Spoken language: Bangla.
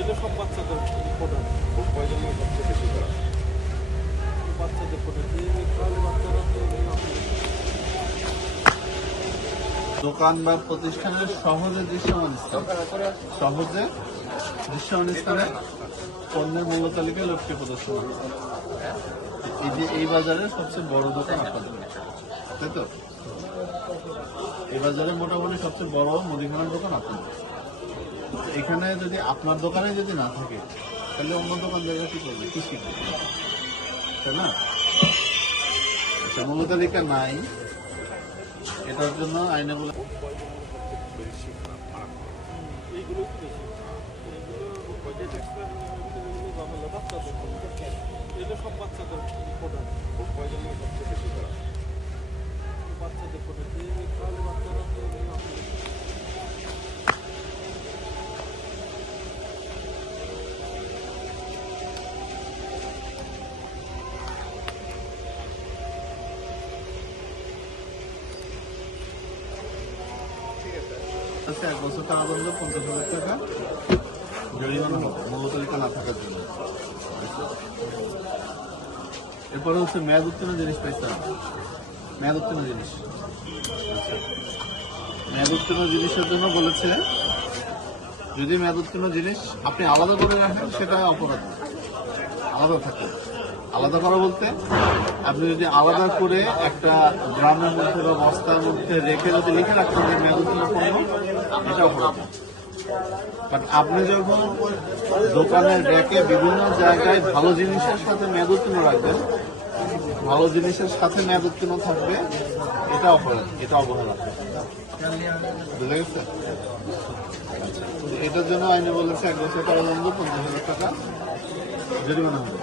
এটা সব বাচ্চাদের প্রোডাক্ট। কয়জনের সবচেয়ে বেশি করা? বাচ্চাদের প্রোডাক্ট তাহলে বাচ্চারা তো দোকান বা প্রতিষ্ঠানের সহজে দৃশ্যমান স্থান, সহজে দৃশ্যমান স্থানে পণ্যের মূল্য তালিকায় লক্ষ্যে প্রদর্শন হয়। এই যে এই বাজারের সবচেয়ে বড় দোকান আপনাদের, তাই তো? এই বাজারে মোটামুটি সবচেয়ে বড় মুদিখানার দোকান আপনাদের। এখানে যদি আপনার দোকানে যদি না থাকে তাহলে অন্য দোকান জায়গা কি করবে, কি শিখবে, তাই না? আচ্ছা, মূল্য তালিকা নাই, এটার জন্য আইনে বলে বেশি খারাপ করে? এইগুলো বেশি এইগুলো বাজেট এক্সপায়ার ঝামেলা বাচ্চাদের এটা সব বাচ্চাদের প্রোডাক্ট। কয়জনের সবচেয়ে বেশি করা? বাচ্চাদের প্রোডাক্ট তাহলে বাচ্চারা তো আচ্ছা, 1 বছর কারাদণ্ড, 50,000 টাকা জরিমানা হবে মূল্য তালিকা না থাকার জন্য। এরপরে হচ্ছে মেয়াদ উত্তীর্ণ জিনিস পাইছে, মেয়াদ উত্তীর্ণ জিনিস। আচ্ছা, মেয়াদ উত্তীর্ণ জিনিসের জন্য বলেছে যদি মেয়াদ উত্তীর্ণ জিনিস আপনি আলাদা করে রাখেন সেটা অপরাধ না, আলাদা থাকে। আলাদা করা বলতে আপনি যদি আলাদা করে একটা ড্রামের মধ্যে বা বস্তার মধ্যে রেখে যদি লিখে রাখতেন যে মেয়াদ উত্তীর্ণ পণ্য, এটা অপরাধ না। বাট আপনি যখন দোকানের র্যাকে বিভিন্ন জায়গায় ভালো জিনিসের সাথে মেয়াদ উত্তীর্ণ রাখবেন, ভালো জিনিসের সাথে মেয়াদ উত্তীর্ণ থাকবে, এটা অপরাধ, এটা অবহেলা। বুঝে গেছে? এটার জন্য আইনে বলেছে 1 বছর কারাদণ্ড, 50,000 টাকা জরিমানা হবে।